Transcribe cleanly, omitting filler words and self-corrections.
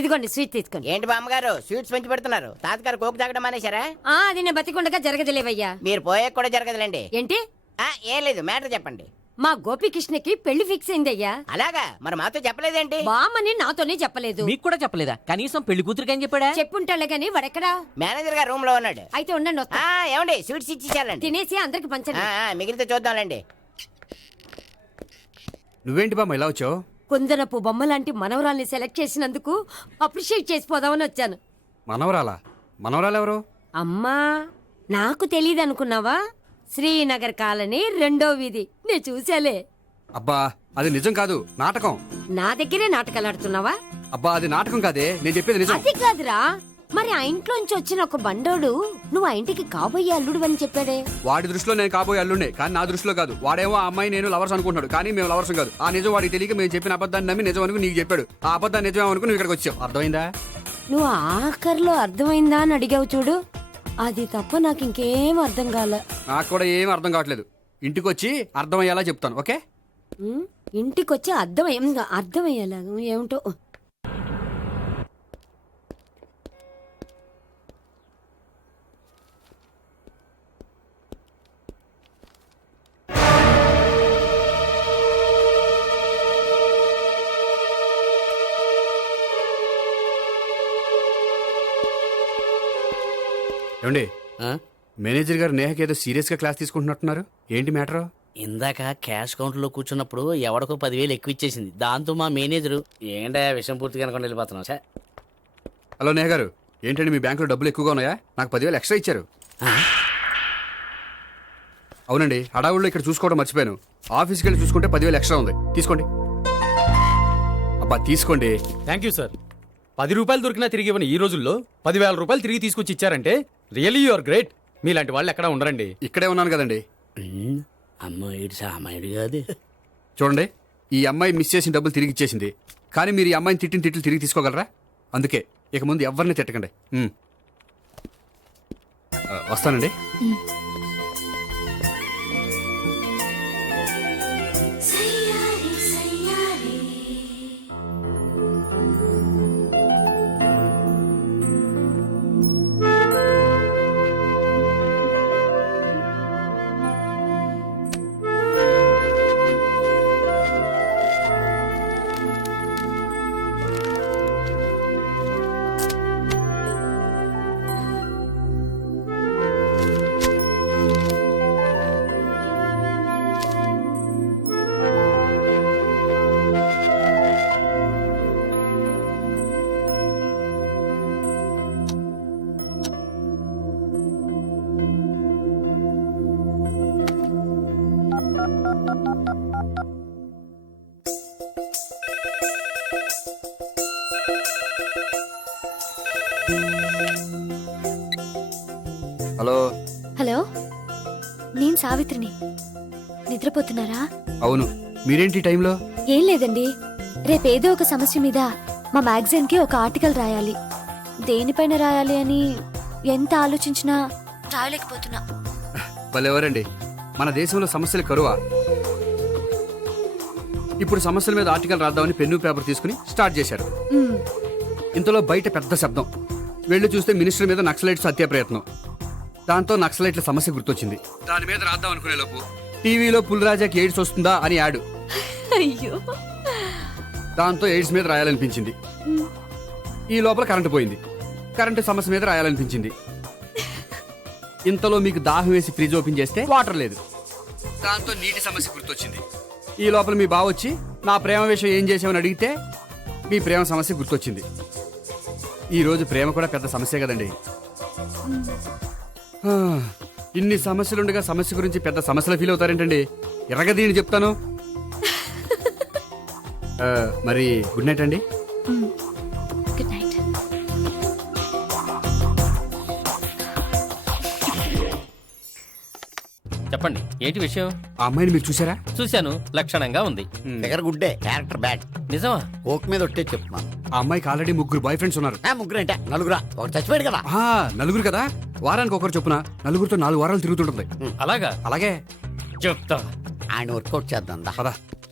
ఇదిగోండి స్వీట్ తీసుకోండి. ఏంటి బామ్మగారు స్వీట్స్ పెంచి పెడుతున్నారు? తాతగారు కోక్ తాగడం మానేశారా? అది నేను బతికుండగా జరగదులేవయ్యా. మీరు పోయే కూడా జరగదులేండి. ఏంటి? ఏం లేదు, మ్యాటర్ చెప్పండి. మా గోపికృష్ణకి పెళ్లి ఫిక్స్ అయిందయ్యా. అలాగా? మరి మాతో చెప్పలేదేంటి? బామ్మని నాతోనే చెప్పలేదు. మీకు కూడా చెప్పలేదా? కనీసం పెళ్లి కూతురికి ఏం చెప్పాడా? చెప్పుంటాలే గాని వాడెక్కడా? మేనేజర్ గారు రూమ్ లో ఉన్నాడు. అయితే ఉండండి, వస్తా. ఏమండి స్వీట్స్ ఇచ్చేసాలండి. తినేసి అందరికి పంచండి. మిగిలితే చూద్దాంలేండి. నువ్వేంటి బామ్మ ఇలా వచ్చావు? కుందనపు బొమ్మ లాంటి మనవరాల్ని సెలెక్ట్ చేసినందుకు అప్రిషియేట్ చేసిపోదామని వచ్చాను. మనవరాలా? మనవరాలు ఎవరు? అమ్మా, నాకు తెలియదు అనుకున్నావా? శ్రీనగర్ కాలనీ 2వ వీధి. నేను చూసాలే. అబ్బా అది నిజం కాదు, నాటకం. నా దగ్గరే నాటకాలు ఆడుతున్నావా? అబ్బా అది నాటకం కాదే, నేను చెప్పేది నిజం. అది కాదురా, మరి ఆ ఇంట్లోంచి వచ్చిన ఒక బండోడు నువ్వు ఆ ఇంటికి కాబోయే అల్లుడు అని చెప్పాడే. వాడి దృష్టిలో నేను కాబోయే అల్లుండే, కానీ నా దృష్టిలో కాదు. వాడేమో ఆ అమ్మాయి నేను లవర్స్ అనుకుంటున్నాడు, కానీ మేము లవర్స్ కాదు. ఆ నిజం వాడికి తెలియక మేము చెప్పిన అబద్ధాన్ని నమ్మి నిజం అనుకుని నీకు చెప్పాడు. ఆ అబద్ధాన్ని నిజం అనుకుని నువ్వు ఇక్కడికి వచ్చావు. అర్థమైందా? నువ్వు ఆఖరిలో అర్థమైందా అని అడిగావు చూడు, అది తప్ప నాకు ఇంకేం అర్థం కాలే. నాకు కూడా ఏం అర్థం కావట్లేదు. ఇంటికి వచ్చి అర్థమయ్యేలా చెప్తాను, ఓకే? ఇంటికొచ్చి అర్థమయ్యేలా ఏమిటో. ఏమండి, మేనేజర్ గారు నేహకి ఏదో సీరియస్ గా క్లాస్ తీసుకుంటున్నట్టున్నారు. ఏంటి మ్యాటర్? ఇందాక క్యాష్ కౌంటర్ లో కూర్చున్నప్పుడు ఎవడికో 10,000 ఎక్కువ ఇచ్చేసింది. దాంతో మా మేనేజరు ఏంటా విషయం పూర్తిగా అనుకుని వెళ్ళిపోతున్నాం సార్. హలో నేహ గారు, ఏంటండి మీ బ్యాంకులో డబ్బులు ఎక్కువగా ఉన్నాయా? నాకు 10,000 ఎక్స్ట్రా ఇచ్చారు. అవునండి, హడావుల్లో ఇక్కడ చూసుకోవడం మర్చిపోయాను. ఆఫీస్కి వెళ్ళి చూసుకుంటే 10,000 ఎక్స్ట్రా ఉంది. తీసుకోండి. అబ్బా తీసుకోండి. Thank you sir. 10 రూపాయలు దొరికినా తిరిగి ఇవ్వని ఈ రోజుల్లో 10,000 రూపాయలు తిరిగి తీసుకొచ్చి ఇచ్చారంటే రియలీ యు ఆర్ గ్రేట్. మీలాంటి వాళ్ళు ఎక్కడా ఉండరండి. ఇక్కడే ఉన్నాను కదండి. అమ్మ ఇటు సామాయుడు కాదు. చూడండి, ఈ అమ్మాయి మిస్ చేసిన డబ్బులు తిరిగి ఇచ్చేసింది, కానీ మీరు ఈ అమ్మాయిని తిట్టిన తిట్లు తిరిగి తీసుకోగలరా? అందుకే ఇక ముందు ఎవరిని తిట్టకండి. వస్తానండి. హలో. హలో, నేను సావిత్రిని. నిద్రపోతున్నారా? అవును, మీరేంటి టైంలో? ఏం లేదండి, రేపేదో ఒక సమస్య మీద మా మ్యాగజైన్ కి ఒక ఆర్టికల్ రాయాలి. దేనిపైన రాయాలి అని ఎంత ఆలోచించినా రాయలేకపోతున్నా. వాళ్ళెవరండి? మన దేశంలో సమస్యలు కరువా? ఇప్పుడు సమస్యల మీద ఆర్టికల్ రాద్దామని పెన్ను పేపర్ తీసుకుని స్టార్ట్ చేశారు. ఇంతలో బయట పెద్ద శబ్దం. వెళ్ళి చూస్తే మినిస్టర్ మీద నక్సలైట్స్ హత్యా ప్రయత్నం. దాంతో నక్సలైట్ల సమస్య గుర్తొచ్చింది. దాని మీద రాద్దాం అనుకునే లోపు టీవీలో పుల్రాజాకి ఎయిడ్స్ వస్తుందా అని యాడు. అయ్యో, దాంతో ఎయిడ్స్ మీద రాయాలనిపించింది. ఈ లోపల కరెంటు పోయింది. కరెంటు సమస్య మీద రాయాలనిపించింది. ఇంతలో మీకు దాహం వేసి ఫ్రిడ్జ్ ఓపెన్ చేస్తే వాటర్ లేదు. దాంతో నీటి సమస్య గుర్తొచ్చింది. ఈ లోపల మీ బావ వచ్చి నా ప్రేమ విషయం ఏం చేసామని అడిగితే మీ ప్రేమ సమస్య గుర్తొచ్చింది. ఈ రోజు ప్రేమ కూడా పెద్ద సమస్య కదండి. ఇన్ని సమస్యలుండగా సమస్య గురించి పెద్ద సమస్యలు ఫీల్ అవుతారేంటండి? ఎర్రగదీని చెప్తాను. మరి గుడ్ నైట్ అండి. Good night. చెప్పండి, ఏంటి విషయం? ఆ అమ్మాయిని మీరు చూసారా? చూశాను, లక్షణంగా ఉంది. ఫిగర్ గుడ్డే, క్యారెక్టర్ బ్యాడ్. నిజమా? ఓక్ మీద ఒట్టే చెప్తున్నా. ఆ అమ్మాయికి ఆల్రెడీ 3 బాయ్ ఫ్రెండ్స్ ఉన్నారు. ముగ్గురు అంటే నలుగురా? ఒకటి చచ్చిపోయాడు కదా. నలుగురు కదా, వారానికి ఒకరు చొప్పున నలుగురితో 4 వారాలు తిరుగుతుంటుంది. అలాగా? అలాగే చెప్తా. ఆయన వర్కౌట్ చేద్దాం. పదా.